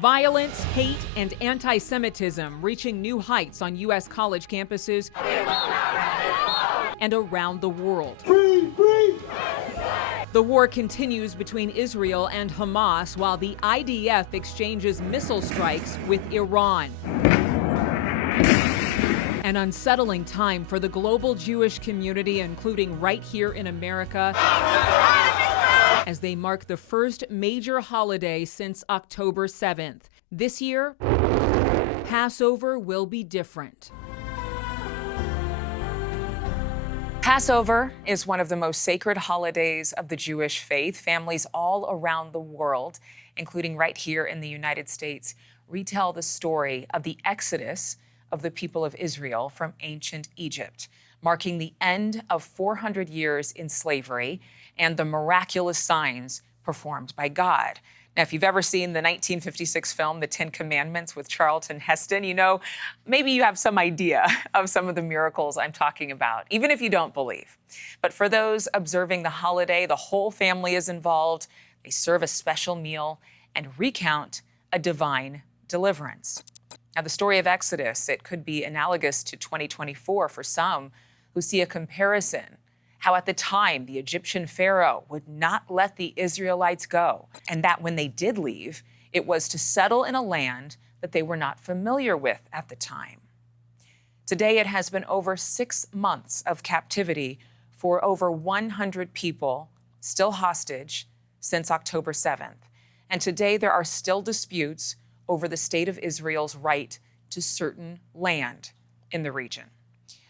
Violence, hate, and anti-Semitism reaching new heights on U.S. college campuses and around the world. Free, free. The war continues between Israel and Hamas while the IDF exchanges missile strikes with Iran. An unsettling time for the global Jewish community, including right here in America, as they mark the first major holiday since October 7th. This year, Passover will be different. Passover is one of the most sacred holidays of the Jewish faith. Families all around the world, including right here in the United States, retell the story of the exodus of the people of Israel from ancient Egypt, marking the end of 400 years in slavery and the miraculous signs performed by God. Now, if you've ever seen the 1956 film, The 10 Commandments with Charlton Heston, you know, maybe you have some idea of some of the miracles I'm talking about, even if you don't believe. But for those observing the holiday, the whole family is involved. They serve a special meal and recount a divine deliverance. Now, the story of Exodus, it could be analogous to 2024 for some who see a comparison. How at the time, the Egyptian Pharaoh would not let the Israelites go, and that when they did leave, it was to settle in a land that they were not familiar with at the time. Today, it has been over 6 months of captivity for over 100 people still hostage since October 7th. And today, there are still disputes over the state of Israel's right to certain land in the region.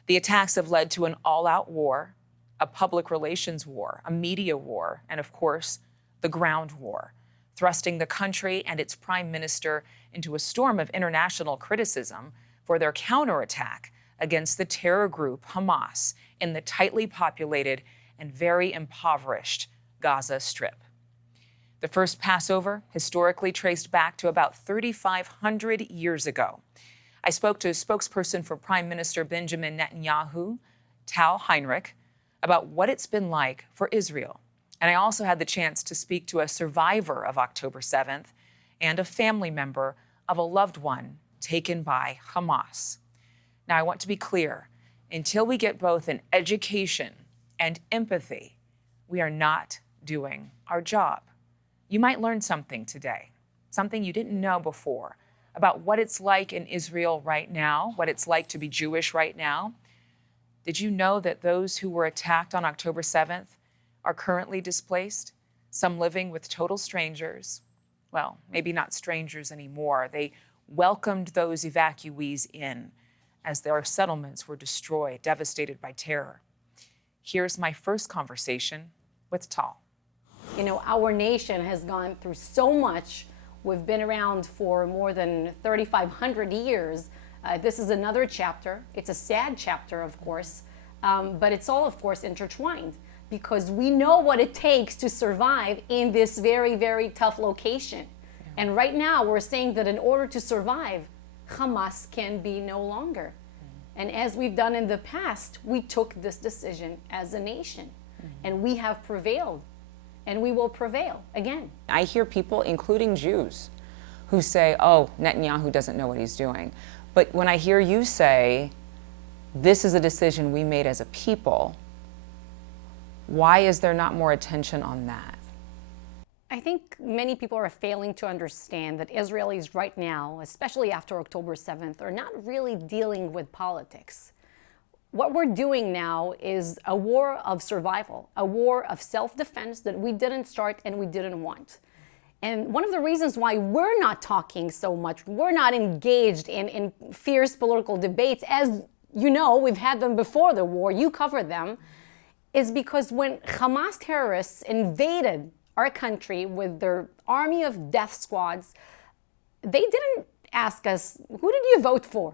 The attacks have led to an all-out war, a public relations war, a media war, and of course, the ground war, thrusting the country and its prime minister into a storm of international criticism for their counterattack against the terror group Hamas in the tightly populated and very impoverished Gaza Strip. The first Passover historically traced back to about 3,500 years ago. I spoke to a spokesperson for Prime Minister Benjamin Netanyahu, Tal Heinrich, about what it's been like for Israel. And I also had the chance to speak to a survivor of October 7th and a family member of a loved one taken by Hamas. Now, I want to be clear, until we get both an education and empathy, we are not doing our job. You might learn something today, something you didn't know before, about what it's like in Israel right now, what it's like to be Jewish right now. Did you know that those who were attacked on October 7th are currently displaced, some living with total strangers? Well, maybe not strangers anymore. They welcomed those evacuees in as their settlements were destroyed, devastated by terror. Here's my first conversation with Tal. You know, our nation has gone through so much. We've been around for more than 3,500 years. This is another chapter. It's a sad chapter, of course, but it's all, of course, intertwined because we know what it takes to survive in this very, very tough location. Yeah. And right now, we're saying that in order to survive, Hamas can be no longer. And as we've done in the past, we took this decision as a nation, and we have prevailed. And we will prevail again. I hear people, including Jews, who say, oh, Netanyahu doesn't know what he's doing. But when I hear you say, this is a decision we made as a people, why is there not more attention on that? I think many people are failing to understand that Israelis right now, especially after October 7th, are not really dealing with politics. What we're doing now is a war of survival, a war of self-defense that we didn't start and we didn't want. And one of the reasons why we're not talking so much, we're not engaged in fierce political debates, as you know, we've had them before the war, you covered them, is because when Hamas terrorists invaded our country with their army of death squads, they didn't ask us, who did you vote for?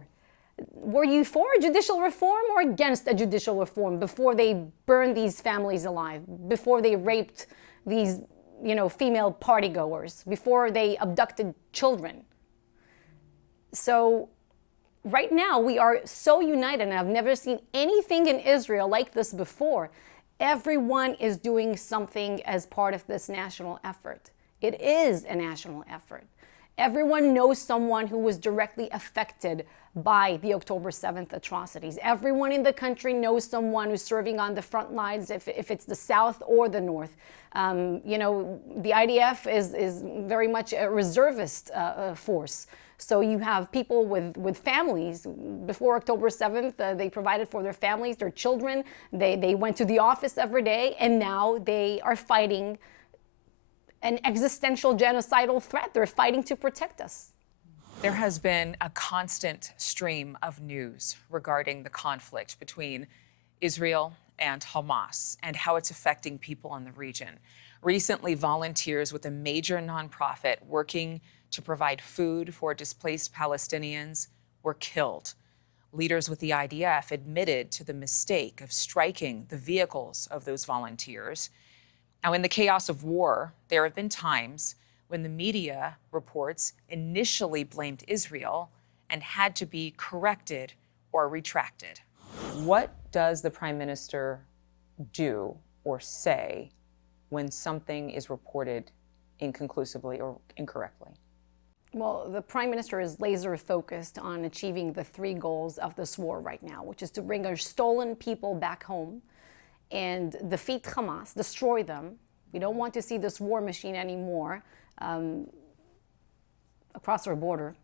Were you for a judicial reform or against a judicial reform before they burned these families alive, before they raped these, female partygoers, before they abducted children? So right now we are so united, and I've never seen anything in Israel like this before. Everyone is doing something as part of this national effort. It is a national effort. Everyone knows someone who was directly affected by the October 7th atrocities. Everyone in the country knows someone who's serving on the front lines, if it's the South or the North. The IDF is very much a reservist force. So you have people with families. Before October 7th, they provided for their families, their children. They went to the office every day, and now they are fighting an existential genocidal threat. They're fighting to protect us. There has been a constant stream of news regarding the conflict between Israel and Hamas and how it's affecting people in the region. Recently, volunteers with a major nonprofit working to provide food for displaced Palestinians were killed. Leaders with the IDF admitted to the mistake of striking the vehicles of those volunteers. Now, in the chaos of war, there have been times when the media reports initially blamed Israel and had to be corrected or retracted. What does the Prime Minister do or say when something is reported inconclusively or incorrectly? Well, the Prime Minister is laser focused on achieving the 3 goals of this war right now, which is to bring our stolen people back home and defeat Hamas, destroy them. We don't want to see this war machine anymore across our border.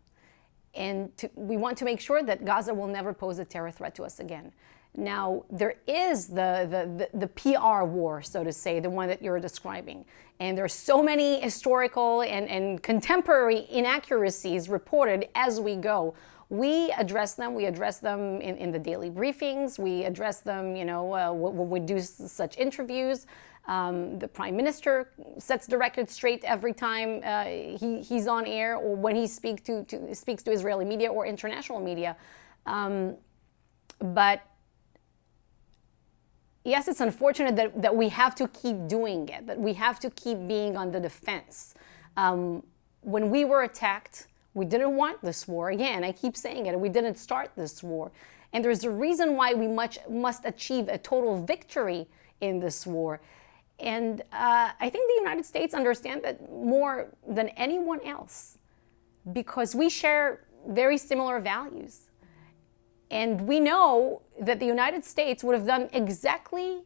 And we want to make sure that Gaza will never pose a terror threat to us again. Now, there is the PR war, so to say, the one that you're describing. And there are so many historical and contemporary inaccuracies reported as we go. We address them. We address them in the daily briefings. We address them, when we do such interviews. The Prime Minister sets the record straight every time he's on air, or when he speaks to Israeli media or international media. But yes, it's unfortunate that we have to keep doing it, that we have to keep being on the defense. When we were attacked, we didn't want this war. Again, I keep saying it, we didn't start this war. And there's a reason why we must achieve a total victory in this war. And I think the United States understand that more than anyone else, because we share very similar values. And we know that the United States would have done exactly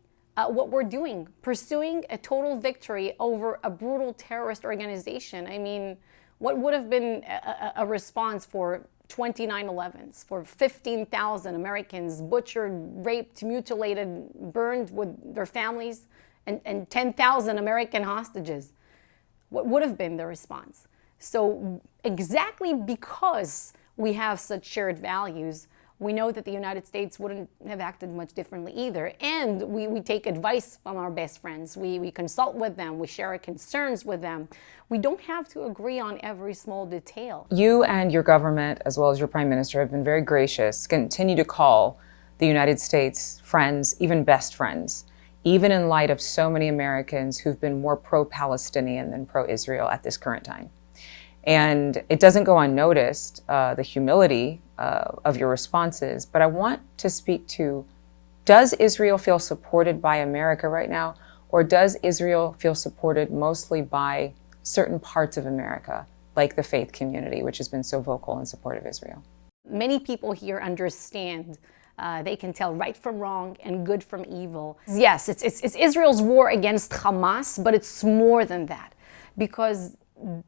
what we're doing, pursuing a total victory over a brutal terrorist organization. I mean, what would have been a response for 29/11s, for 15,000 Americans butchered, raped, mutilated, burned with their families, and 10,000 American hostages? What would have been the response? So exactly because we have such shared values, we know that the United States wouldn't have acted much differently either. And we take advice from our best friends. We consult with them. We share our concerns with them. We don't have to agree on every small detail. You and your government, as well as your Prime Minister, have been very gracious, continue to call the United States friends, even best friends, even in light of so many Americans who've been more pro-Palestinian than pro-Israel at this current time. And it doesn't go unnoticed, the humility of your responses, but I want to speak to, does Israel feel supported by America right now, or does Israel feel supported mostly by certain parts of America, like the faith community, which has been so vocal in support of Israel? Many people here understand. They can tell right from wrong and good from evil. Yes, it's Israel's war against Hamas, but it's more than that, because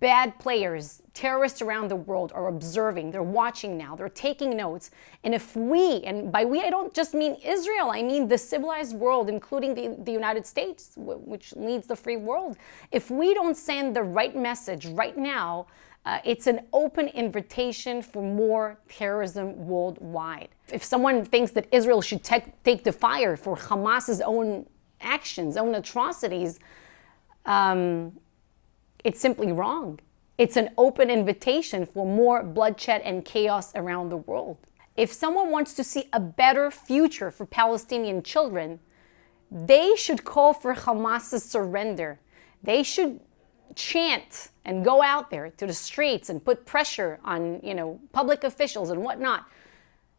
bad players, terrorists around the world are observing, they're watching now, they're taking notes. And if we, and by we I don't just mean Israel, I mean the civilized world, including the United States, which leads the free world, if we don't send the right message right now, it's an open invitation for more terrorism worldwide. If someone thinks that Israel should take the fire for Hamas's own actions, own atrocities, it's simply wrong. It's an open invitation for more bloodshed and chaos around the world. If someone wants to see a better future for Palestinian children, they should call for Hamas's surrender. They should chant and go out there to the streets and put pressure on, public officials and whatnot.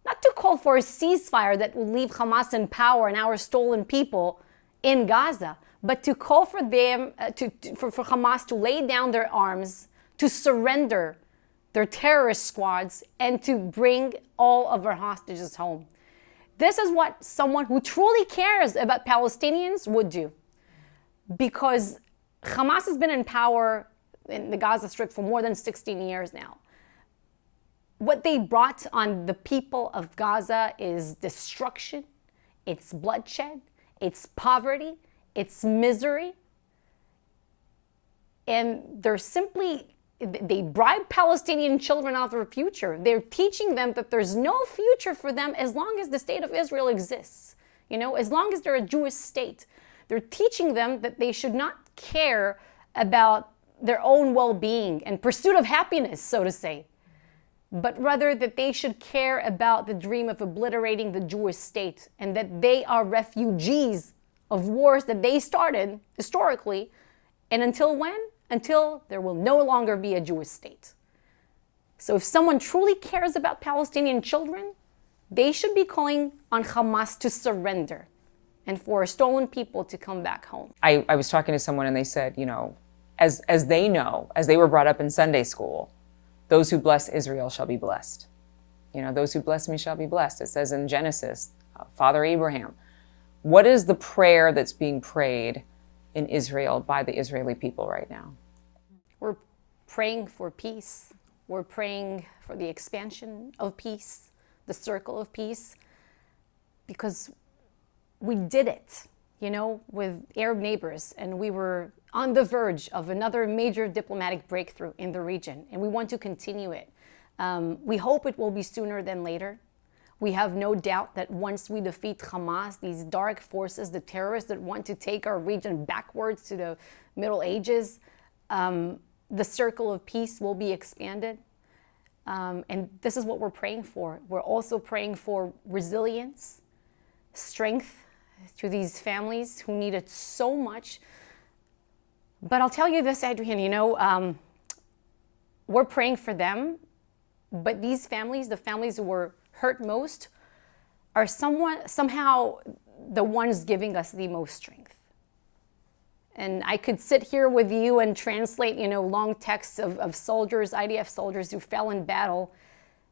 Not to call for a ceasefire that will leave Hamas in power and our stolen people in Gaza, but to call for them, for Hamas to lay down their arms, to surrender their terrorist squads, and to bring all of our hostages home. This is what someone who truly cares about Palestinians would do. Because Hamas has been in power in the Gaza Strip for more than 16 years now. What they brought on the people of Gaza is destruction, it's bloodshed, it's poverty, it's misery. And they bribe Palestinian children out of their future. They're teaching them that there's no future for them as long as the state of Israel exists. As long as they're a Jewish state. They're teaching them that they should not care about their own well-being and pursuit of happiness, so to say, but rather that they should care about the dream of obliterating the Jewish state, and that they are refugees of wars that they started historically. And until when? Until there will no longer be a Jewish state. So if someone truly cares about Palestinian children, they should be calling on Hamas to surrender and for stolen people to come back home. I was talking to someone and they said, as they know, as they were brought up in Sunday school, those who bless Israel shall be blessed. Those who bless me shall be blessed. It says in Genesis, Father Abraham. What is the prayer that's being prayed in Israel by the Israeli people right now? We're praying for peace. We're praying for the expansion of peace, the circle of peace, because we did it, with Arab neighbors, and we were on the verge of another major diplomatic breakthrough in the region, and we want to continue it. We hope it will be sooner than later. We have no doubt that once we defeat Hamas, these dark forces, the terrorists that want to take our region backwards to the Middle Ages, the circle of peace will be expanded. And this is what we're praying for. We're also praying for resilience, strength to these families who need it so much. But I'll tell you this, Adrienne, we're praying for them, but these families, the families who were hurt most, are somehow the ones giving us the most strength. And I could sit here with you and translate, long texts of soldiers, IDF soldiers who fell in battle.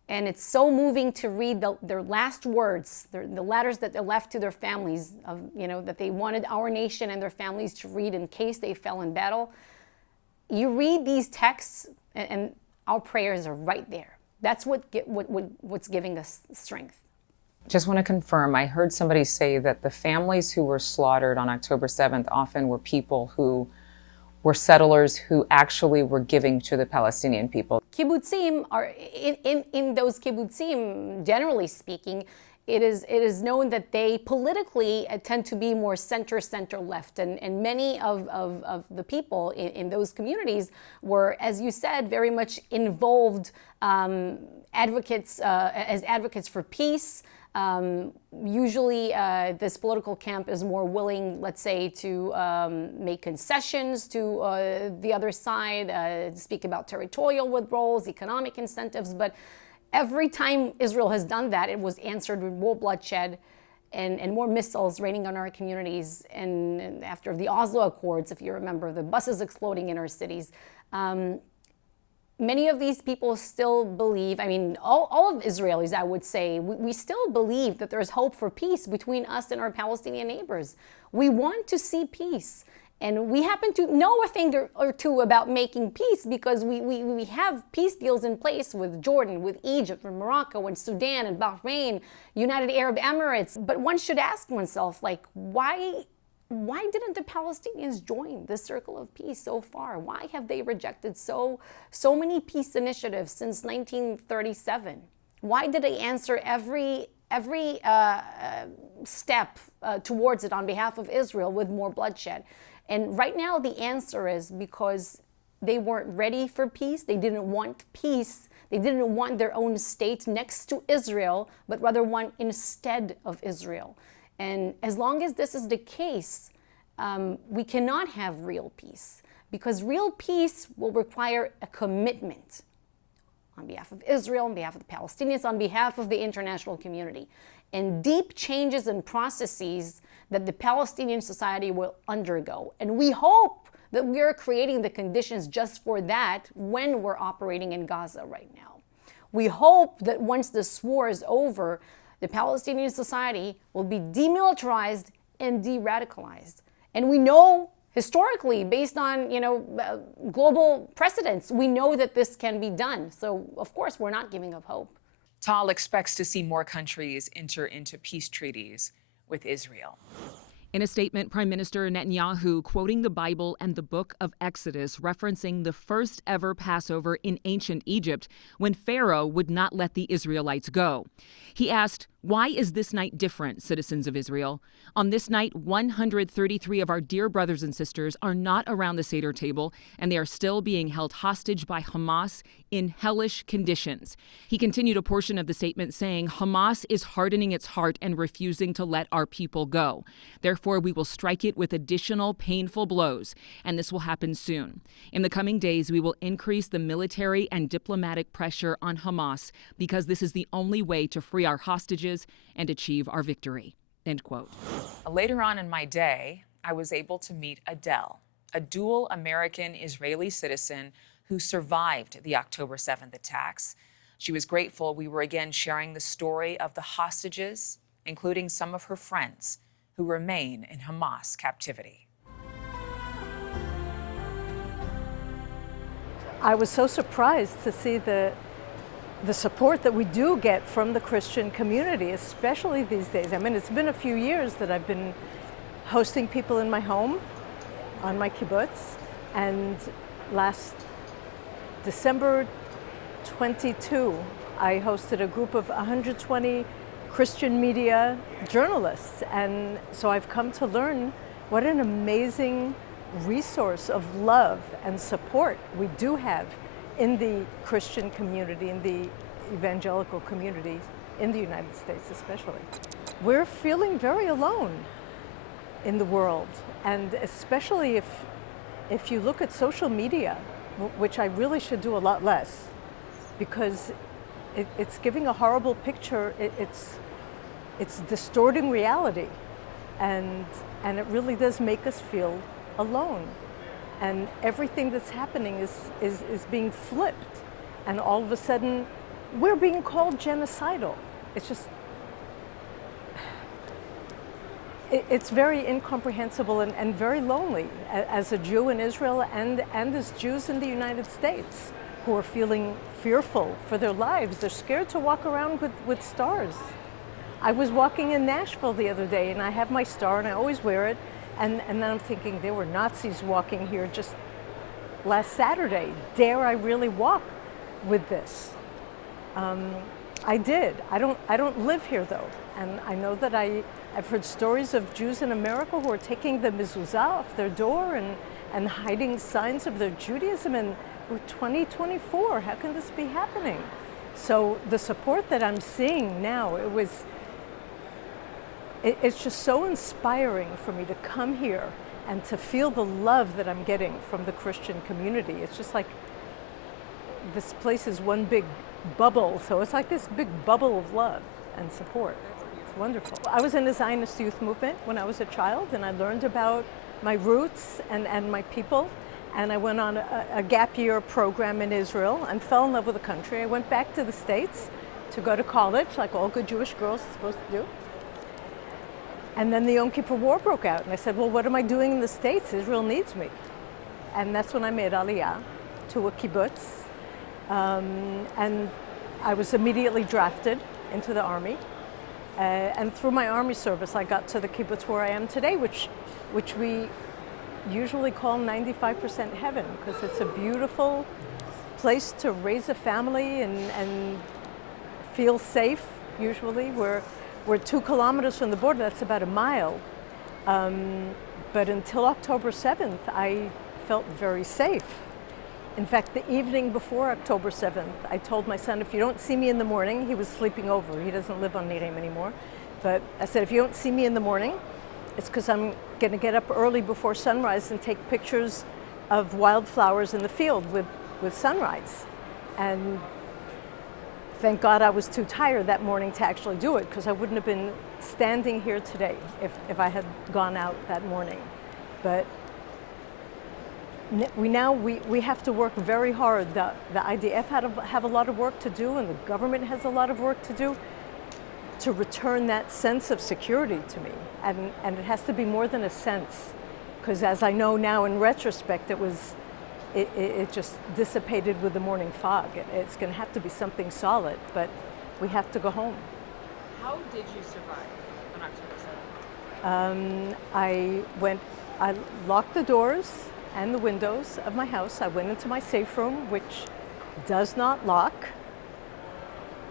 And it's so moving to read their last words, the letters that they left to their families, that they wanted our nation and their families to read in case they fell in battle. You read these texts, and our prayers are right there. That's what's giving us strength. Just want to confirm, I heard somebody say that the families who were slaughtered on October 7th often were people who were settlers who actually were giving to the Palestinian people. Kibbutzim are, in those kibbutzim, generally speaking, it is known that they politically tend to be more center-left. And many of the people in those communities were, as you said, very much involved advocates for peace. Usually this political camp is more willing, let's say, to make concessions to the other side, to speak about territorial withdrawals, economic incentives. But every time Israel has done that, it was answered with more bloodshed and more missiles raining on our communities. And after the Oslo Accords, if you remember, the buses exploding in our cities. Many of these people still believe, all of Israelis, I would say, we still believe that there's hope for peace between us and our Palestinian neighbors. We want to see peace. And we happen to know a thing or two about making peace because we have peace deals in place with Jordan, with Egypt, with Morocco, and Sudan, and Bahrain, United Arab Emirates. But one should ask oneself, why didn't the Palestinians join the circle of peace so far? Why have they rejected so many peace initiatives since 1937? Why did they answer every step towards it on behalf of Israel with more bloodshed? And right now the answer is because they weren't ready for peace. They didn't want peace. They didn't want their own state next to Israel, but rather one instead of Israel. And as long as this is the case, we cannot have real peace, because real peace will require a commitment on behalf of Israel, on behalf of the Palestinians, on behalf of the international community, and deep changes and processes that the Palestinian society will undergo. And we hope that we're creating the conditions just for that when we're operating in Gaza right now. We hope that once this war is over, the Palestinian society will be demilitarized and de-radicalized. And we know historically, based on global precedents, we know that this can be done. So, of course, we're not giving up hope. Tal expects to see more countries enter into peace treaties with Israel. In a statement, Prime Minister Netanyahu, quoting the Bible and the book of Exodus, referencing the first ever Passover in ancient Egypt when Pharaoh would not let the Israelites go. He asked, "Why is this night different, citizens of Israel? On this night, 133 of our dear brothers and sisters are not around the Seder table, and they are still being held hostage by Hamas in hellish conditions." He continued a portion of the statement saying, "Hamas is hardening its heart and refusing to let our people go. Therefore, we will strike it with additional painful blows, and this will happen soon. In the coming days, we will increase the military and diplomatic pressure on Hamas because this is the only way to free our hostages and achieve our victory." End quote. Later on in my day, I was able to meet Adele, a dual American-Israeli citizen who survived the October 7th attacks. She was grateful we were again sharing the story of the hostages, including some of her friends who remain in Hamas captivity. I was so surprised to see the support that we do get from the Christian community, especially these days. I mean, it's been a few years that I've been hosting people in my home on my kibbutz, and last December 22, I hosted a group of 120 Christian media journalists, and so I've come to learn what an amazing resource of love and support we do have in the Christian community, in the evangelical communities in the United States especially. We're feeling very alone in the world, and especially if you look at social media, which I really should do a lot less, because it's giving a horrible picture. It's distorting reality, and it really does make us feel alone. And everything that's happening is being flipped, and all of a sudden we're being called genocidal. It's just, it's very incomprehensible and very lonely as a Jew in Israel and as Jews in the United States who are feeling fearful for their lives. They're scared to walk around with stars. I was walking in Nashville the other day, and I have my star and I always wear it. And then I'm thinking, there were Nazis walking here just last Saturday. Dare I really walk with this? I did. I don't live here though, and I know that I've heard stories of Jews in America who are taking the mezuzah off their door and hiding signs of their Judaism. And we're 2024. How can this be happening? So the support that I'm seeing now, it's just so inspiring for me to come here and to feel the love that I'm getting from the Christian community. It's just like this place is one big bubble, so it's like this big bubble of love and support. It's wonderful. I was in the Zionist youth movement when I was a child, and I learned about my roots and my people, and I went on a gap year program in Israel and fell in love with the country. I went back to the States to go to college, like all good Jewish girls are supposed to do. And then the Yom Kippur War broke out, and I said, well, what am I doing in the States? Israel needs me. And that's when I made Aliyah to a kibbutz. And I was immediately drafted into the army. And through my army service, I got to the kibbutz where I am today, which we usually call 95% heaven, because it's a beautiful place to raise a family and feel safe, usually. We're 2 kilometers from the border, that's about a mile. But until October 7th, I felt very safe. In fact, the evening before October 7th, I told my son, if you don't see me in the morning, he was sleeping over, he doesn't live on Nirem anymore, but I said, if you don't see me in the morning, it's because I'm gonna get up early before sunrise and take pictures of wildflowers in the field with sunrise. And thank God I was too tired that morning to actually do it, because I wouldn't have been standing here today if I had gone out that morning. But we have to work very hard. The IDF have a lot of work to do, and the government has a lot of work to do to return that sense of security to me. And it has to be more than a sense, because as I know now in retrospect, it just dissipated with the morning fog. It's going to have to be something solid, but we have to go home. How did you survive on October 7th? I locked the doors and the windows of my house. I went into my safe room, which does not lock,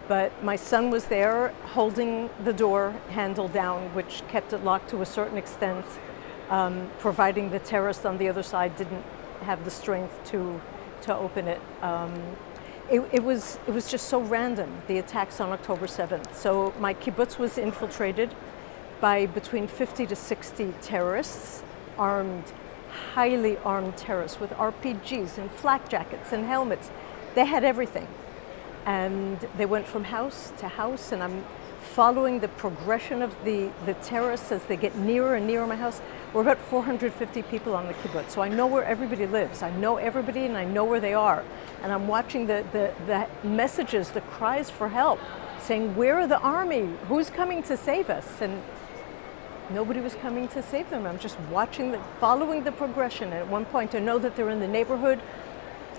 but my son was there holding the door handle down, which kept it locked to a certain extent, providing the terrorist on the other side didn't have the strength to open it. It was just so random, the attacks on October 7th. So my kibbutz was infiltrated by between 50 to 60 terrorists, highly armed terrorists with RPGs and flak jackets and helmets. They had everything. And they went from house to house, and I'm following the progression of the terrorists as they get nearer and nearer my house. We're about 450 people on the kibbutz, so I know where everybody lives. I know everybody, and I know where they are. And I'm watching the messages, the cries for help, saying, where are the army? Who's coming to save us? And nobody was coming to save them. I'm just watching, following the progression. And at one point, I know that they're in the neighborhood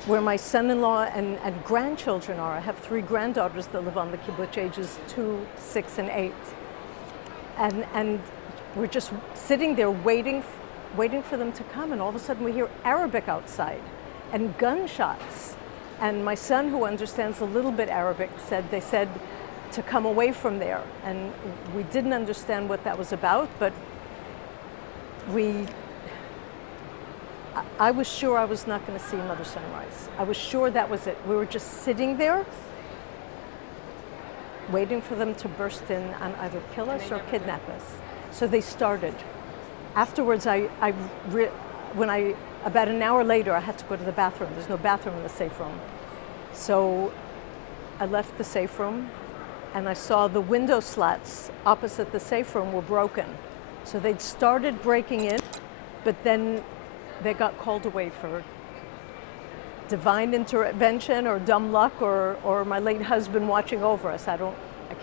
where my son-in-law and grandchildren are. I have 3 granddaughters that live on the kibbutz, ages 2, 6, and 8. And we're just sitting there waiting for them to come, and all of a sudden we hear Arabic outside and gunshots. And my son, who understands a little bit Arabic, they said to come away from there. And we didn't understand what that was about, but I was sure I was not going to see another sunrise. I was sure that was it. We were just sitting there, waiting for them to burst in and either kill us or kidnap us. So they started. Afterwards, about an hour later, I had to go to the bathroom. There's no bathroom in the safe room. So I left the safe room, and I saw the window slats opposite the safe room were broken. So they'd started breaking in, but then they got called away for divine intervention or dumb luck or my late husband watching over us. I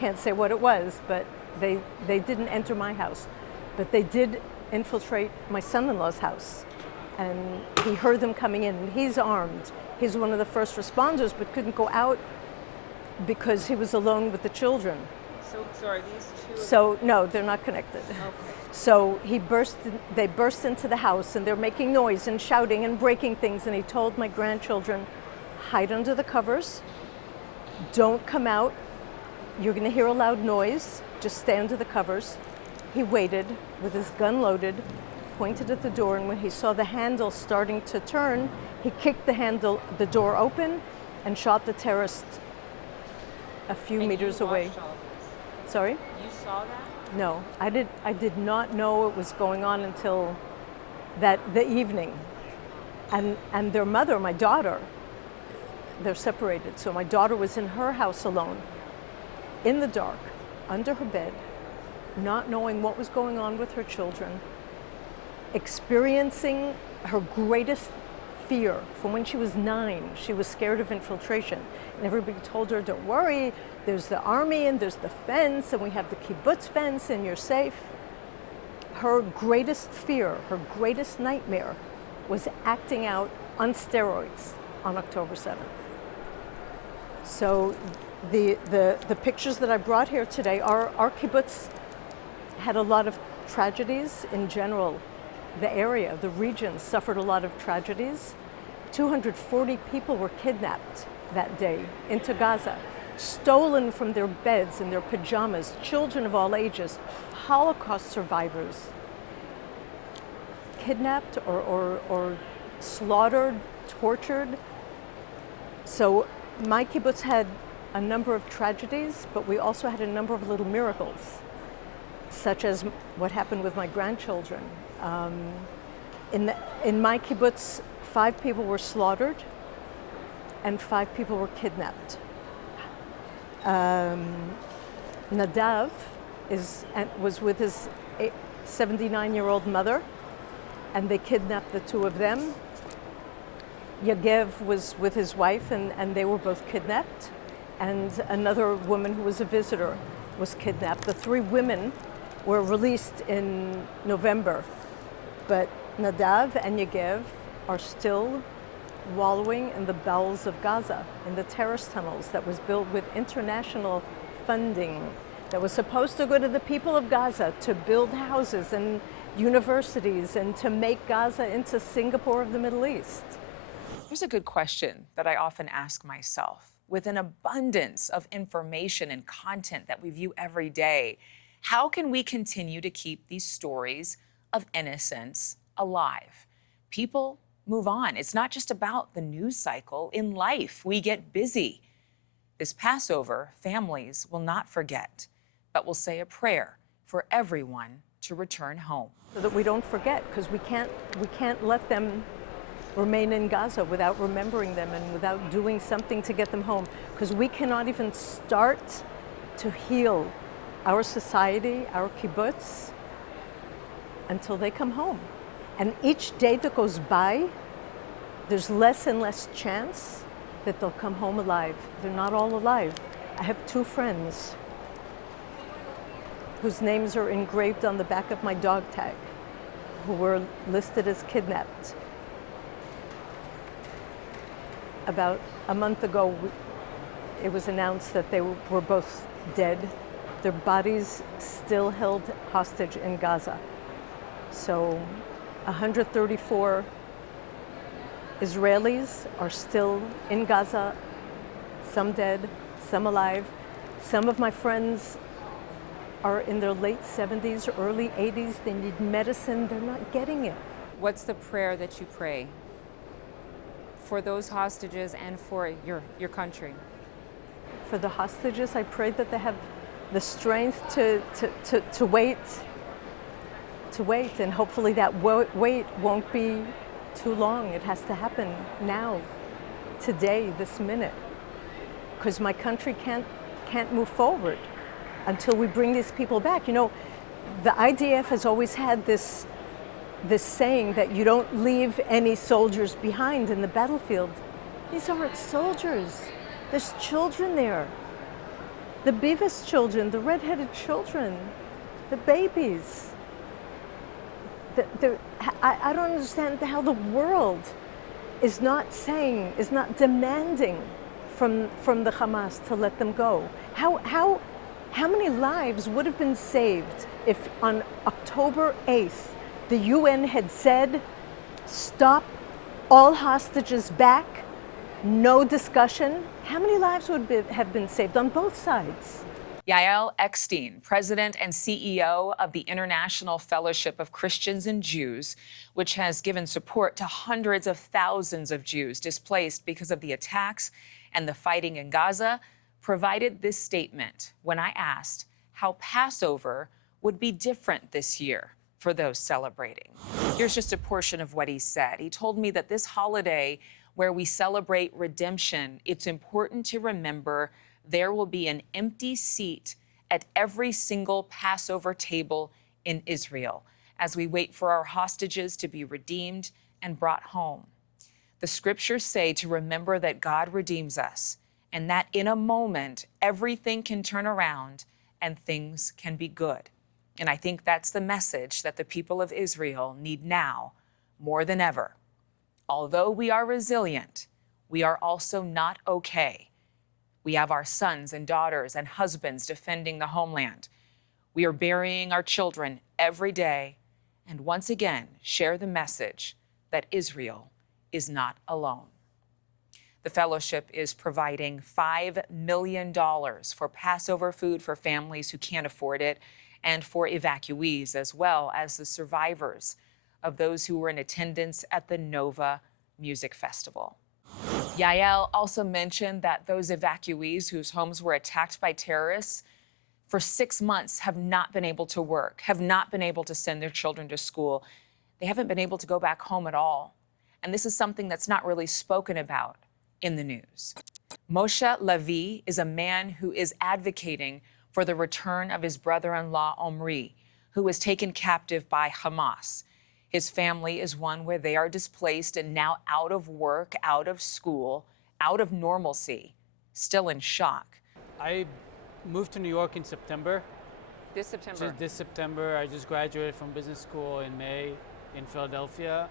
can't say what it was, but they didn't enter my house. But they did infiltrate my son-in-law's house. And he heard them coming in, and he's armed. He's one of the first responders, but couldn't go out because he was alone with the children. So are these two? So no, they're not connected. Okay. So they burst into the house, and they're making noise and shouting and breaking things. And he told my grandchildren, hide under the covers, don't come out. You're going to hear a loud noise, just stay under the covers. He waited with his gun loaded, pointed at the door, and when he saw the handle starting to turn, he kicked the door open and shot the terrorist a few meters away. Sorry? You saw that? No, I did not know it was going on until the evening. And their mother, my daughter, they're separated. So my daughter was in her house alone, in the dark, under her bed, not knowing what was going on with her children, experiencing her greatest fear. From when she was 9, she was scared of infiltration. And everybody told her, don't worry, there's the army and there's the fence and we have the kibbutz fence and you're safe. Her greatest fear, her greatest nightmare was acting out on steroids on October 7th. So the pictures that I brought here today, our kibbutz had a lot of tragedies in general. The area, the region suffered a lot of tragedies. 240 people were kidnapped that day into Gaza, stolen from their beds and their pajamas, children of all ages, Holocaust survivors, kidnapped or slaughtered, tortured. So my kibbutz had a number of tragedies, but we also had a number of little miracles, such as what happened with my grandchildren. In my kibbutz, 5 people were slaughtered and 5 people were kidnapped. Nadav was with his 79-year-old mother, and they kidnapped the 2 of them. Yagev was with his wife, and they were both kidnapped. And another woman who was a visitor was kidnapped. The three women were released in November, but Nadav and Yagev are still wallowing in the bowels of Gaza, in the terrorist tunnels that was built with international funding that was supposed to go to the people of Gaza to build houses and universities and to make Gaza into Singapore of the Middle East. Here's a good question that I often ask myself. With an abundance of information and content that we view every day, how can we continue to keep these stories of innocence alive? People move on. It's not just about the news cycle. In life, we get busy. This Passover, families will not forget, but will say a prayer for everyone to return home. So that we don't forget, because we can't let them remain in Gaza without remembering them and without doing something to get them home, because we cannot even start to heal our society, our kibbutz, until they come home. And each day that goes by, there's less and less chance that they'll come home alive. They're not all alive. I have two friends whose names are engraved on the back of my dog tag, who were listed as kidnapped. About a month ago, it was announced that they were both dead. Their bodies still held hostage in Gaza. So 134 Israelis are still in Gaza, some dead, some alive. Some of my friends are in their late 70s, early 80s. They need medicine. They're not getting it. What's the prayer that you pray for those hostages and for your country? For the hostages, I pray that they have the strength to wait, and hopefully that wait won't be too long. It has to happen now, today, this minute, because my country can't move forward until we bring these people back. You know, the IDF has always had this saying that you don't leave any soldiers behind in the battlefield. These aren't soldiers. There's children there. The Beavis children, the redheaded children, the babies. I don't understand how the world is not demanding from the Hamas to let them go. How many lives would have been saved if on October 8th the UN had said, stop all hostages back, no discussion? How many lives would have been saved on both sides? Yael Eckstein, president and CEO of the International Fellowship of Christians and Jews, which has given support to hundreds of thousands of Jews displaced because of the attacks and the fighting in Gaza, provided this statement when I asked how Passover would be different this year for those celebrating. Here's just a portion of what he said. He told me that this holiday, where we celebrate redemption, it's important to remember there will be an empty seat at every single Passover table in Israel as we wait for our hostages to be redeemed and brought home. The scriptures say to remember that God redeems us and that in a moment, everything can turn around and things can be good. And I think that's the message that the people of Israel need now more than ever. Although we are resilient, we are also not okay. We have our sons and daughters and husbands defending the homeland. We are burying our children every day, and once again share the message that Israel is not alone. The fellowship is providing $5 million for Passover food for families who can't afford it and for evacuees, as well as the survivors of those who were in attendance at the Nova Music Festival. Yael also mentioned that those evacuees whose homes were attacked by terrorists for 6 months have not been able to work, have not been able to send their children to school. They haven't been able to go back home at all. And this is something that's not really spoken about in the news. Moshe Levy is a man who is advocating for the return of his brother-in-law, Omri, who was taken captive by Hamas. His family is one where they are displaced and now out of work, out of school, out of normalcy, still in shock. I moved to New York in September. This September? This September. I just graduated from business school in May in Philadelphia.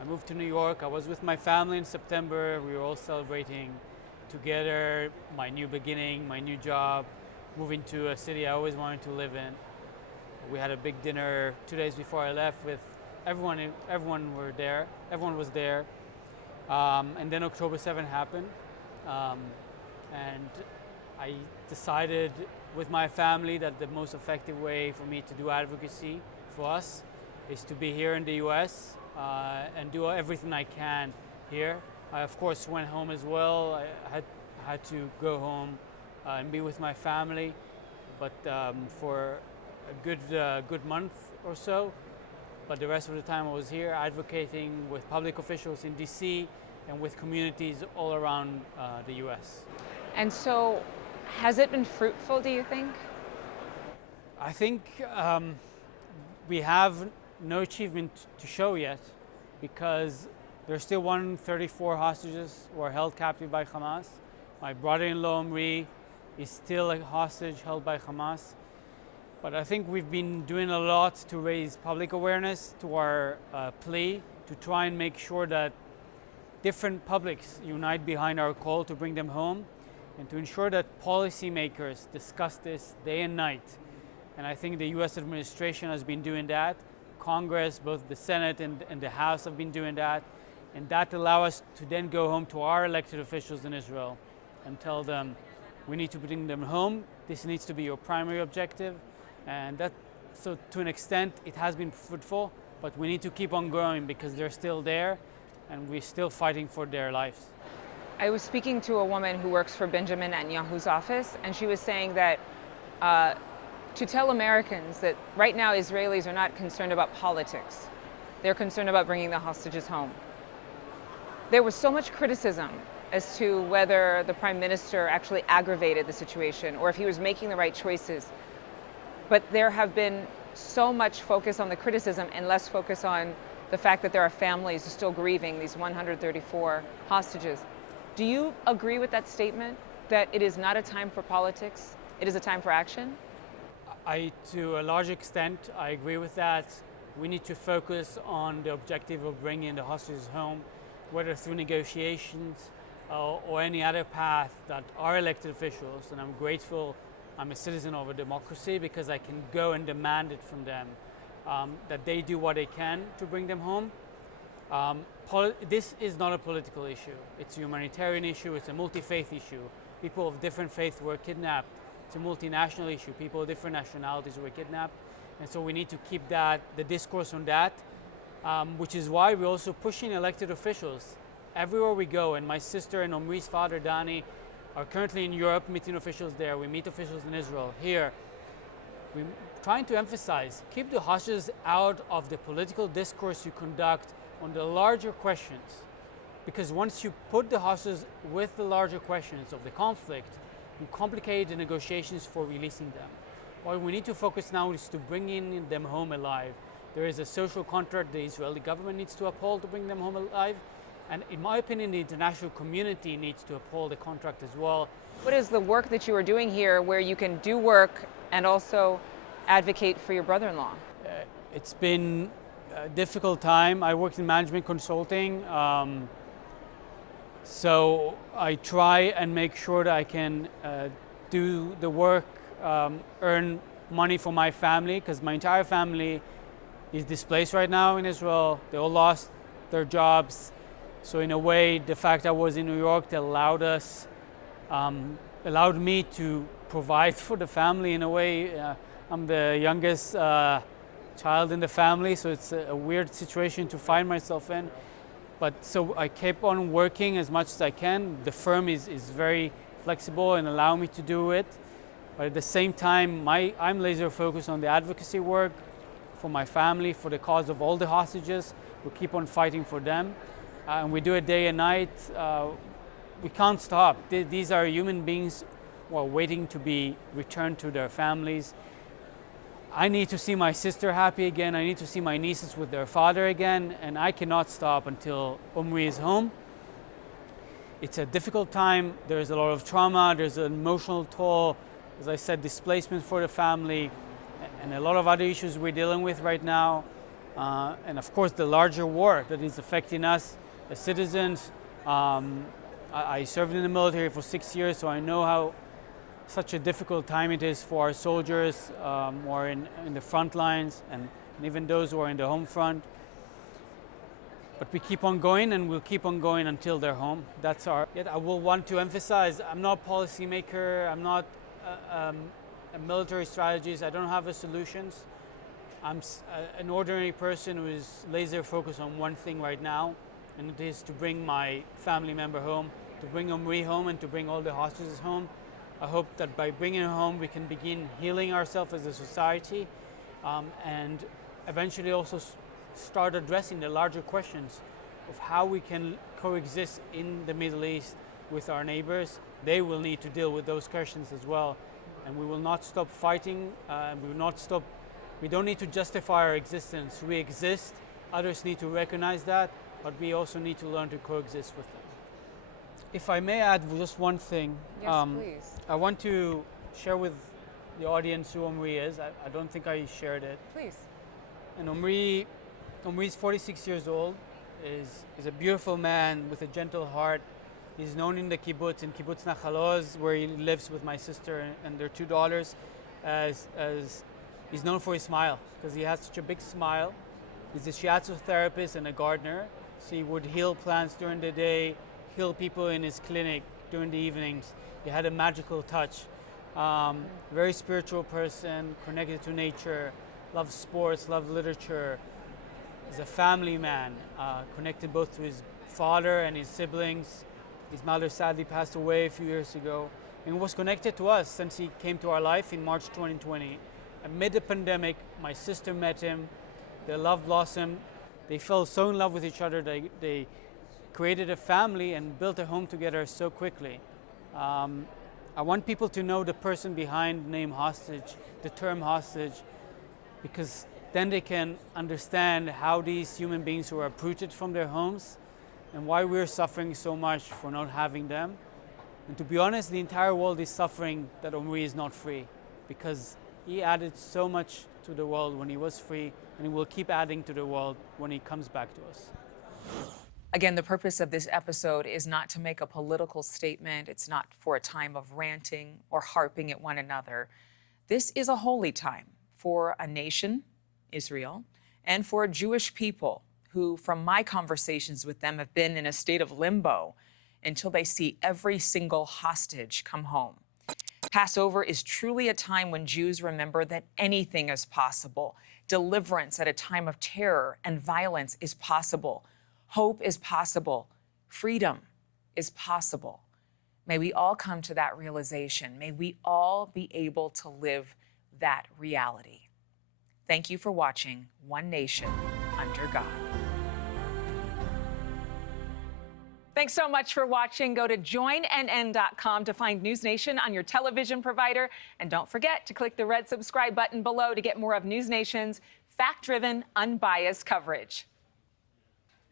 I moved to New York. I was with my family in September. We were all celebrating together my new beginning, my new job, moving to a city I always wanted to live in. We had a big dinner 2 days before I left with everyone. Everyone was there. And then October 7th happened. And I decided with my family that the most effective way for me to do advocacy for us is to be here in the US and do everything I can here. I of course went home as well. I had to go home and be with my family, but for a good month or so. But the rest of the time I was here advocating with public officials in DC and with communities all around the US. And so, has it been fruitful, do you think? I think we have no achievement to show yet, because there's still 134 hostages who are held captive by Hamas. My brother-in-law Omri is still a hostage held by Hamas. But I think we've been doing a lot to raise public awareness to our plea, to try and make sure that different publics unite behind our call to bring them home, and to ensure that policymakers discuss this day and night. And I think the US administration has been doing that. Congress, both the Senate and the House, have been doing that. And that allows us to then go home to our elected officials in Israel and tell them, we need to bring them home. This needs to be your primary objective. And that, so to an extent, it has been fruitful, but we need to keep on growing because they're still there and we're still fighting for their lives. I was speaking to a woman who works for Benjamin Netanyahu's office, and she was saying that to tell Americans that right now Israelis are not concerned about politics. They're concerned about bringing the hostages home. There was so much criticism as to whether the prime minister actually aggravated the situation or if he was making the right choices. But there have been so much focus on the criticism and less focus on the fact that there are families still grieving these 134 hostages. Do you agree with that statement, that it is not a time for politics, it is a time for action? To a large extent, I agree with that. We need to focus on the objective of bringing the hostages home, whether through negotiations or any other path that our elected officials, and I'm grateful I'm a citizen of a democracy because I can go and demand it from them, that they do what they can to bring them home. This is not a political issue. It's a humanitarian issue. It's a multi-faith issue. People of different faiths were kidnapped. It's a multinational issue. People of different nationalities were kidnapped. And so we need to keep the discourse on that, which is why we're also pushing elected officials everywhere we go. And my sister and Omri's father, Dani, are currently in Europe meeting officials there. We meet officials in Israel. Here, we're trying to emphasize, keep the hostages out of the political discourse you conduct on the larger questions. Because once you put the hostages with the larger questions of the conflict, you complicate the negotiations for releasing them. What we need to focus now is to bring them home alive. There is a social contract the Israeli government needs to uphold to bring them home alive. And in my opinion, the international community needs to uphold the contract as well. What is the work that you are doing here where you can do work and also advocate for your brother-in-law? It's been a difficult time. I worked in management consulting. So I try and make sure that I can do the work, earn money for my family, because my entire family is displaced right now in Israel. They all lost their jobs. So in a way, the fact I was in New York that allowed me to provide for the family in a way. I'm the youngest child in the family, so it's a weird situation to find myself in. But so I keep on working as much as I can. The firm is very flexible and allow me to do it. But at the same time, I'm laser focused on the advocacy work for my family, for the cause of all the hostages. We keep on fighting for them. And we do it day and night. We can't stop. These are human beings who are waiting to be returned to their families. I need to see my sister happy again. I need to see my nieces with their father again, and I cannot stop until Omri is home. It's a difficult time. There's a lot of trauma. There's an emotional toll. As I said, displacement for the family, and a lot of other issues we're dealing with right now. And of course, the larger war that is affecting us as citizens. I served in the military for 6 years, so I know how such a difficult time it is for our soldiers who are in the front lines, and even those who are in the home front. But we keep on going, and we'll keep on going until they're home. That's our. Yet I will want to emphasize, I'm not a policymaker. I'm not a military strategist. I don't have the solutions. I'm an ordinary person who is laser focused on one thing right now, and it is to bring my family member home, to bring Omri home, and to bring all the hostages home. I hope that by bringing her home, we can begin healing ourselves as a society, and eventually also start addressing the larger questions of how we can coexist in the Middle East with our neighbors. They will need to deal with those questions as well, and we will not stop fighting. We will not stop. We don't need to justify our existence. We exist. Others need to recognize that, but we also need to learn to coexist with them. If I may add just one thing. Yes, please. I want to share with the audience who Omri is. I don't think I shared it. Please. And Omri's 46 years old, is a beautiful man with a gentle heart. He's known in the kibbutz, in Kibbutz Nachal Oz, where he lives with my sister and their 2 daughters, as he's known for his smile, because he has such a big smile. He's a shiatsu therapist and a gardener, so he would heal plants during the day, heal people in his clinic during the evenings. He had a magical touch. Very spiritual person, connected to nature, loves sports, loves literature. He's a family man, connected both to his father and his siblings. His mother sadly passed away a few years ago, and was connected to us since he came to our life in March 2020. Amid the pandemic, my sister met him. Their love blossomed. They fell so in love with each other. They created a family and built a home together so quickly. I want people to know the person behind the name hostage, the term hostage, because then they can understand how these human beings who are uprooted from their homes and why we're suffering so much for not having them. And to be honest, the entire world is suffering that Omri is not free, because he added so much to the world when he was free, and he will keep adding to the world when he comes back to us. Again, the purpose of this episode is not to make a political statement. It's not for a time of ranting or harping at one another. This is a holy time for a nation, Israel, and for Jewish people who, from my conversations with them, have been in a state of limbo until they see every single hostage come home. Passover is truly a time when Jews remember that anything is possible. Deliverance at a time of terror and violence is possible. Hope is possible. Freedom is possible. May we all come to that realization. May we all be able to live that reality. Thank you for watching One Nation Under God. Thanks so much for watching. Go to joinnn.com to find NewsNation on your television provider. And don't forget to click the red subscribe button below to get more of NewsNation's fact-driven, unbiased coverage.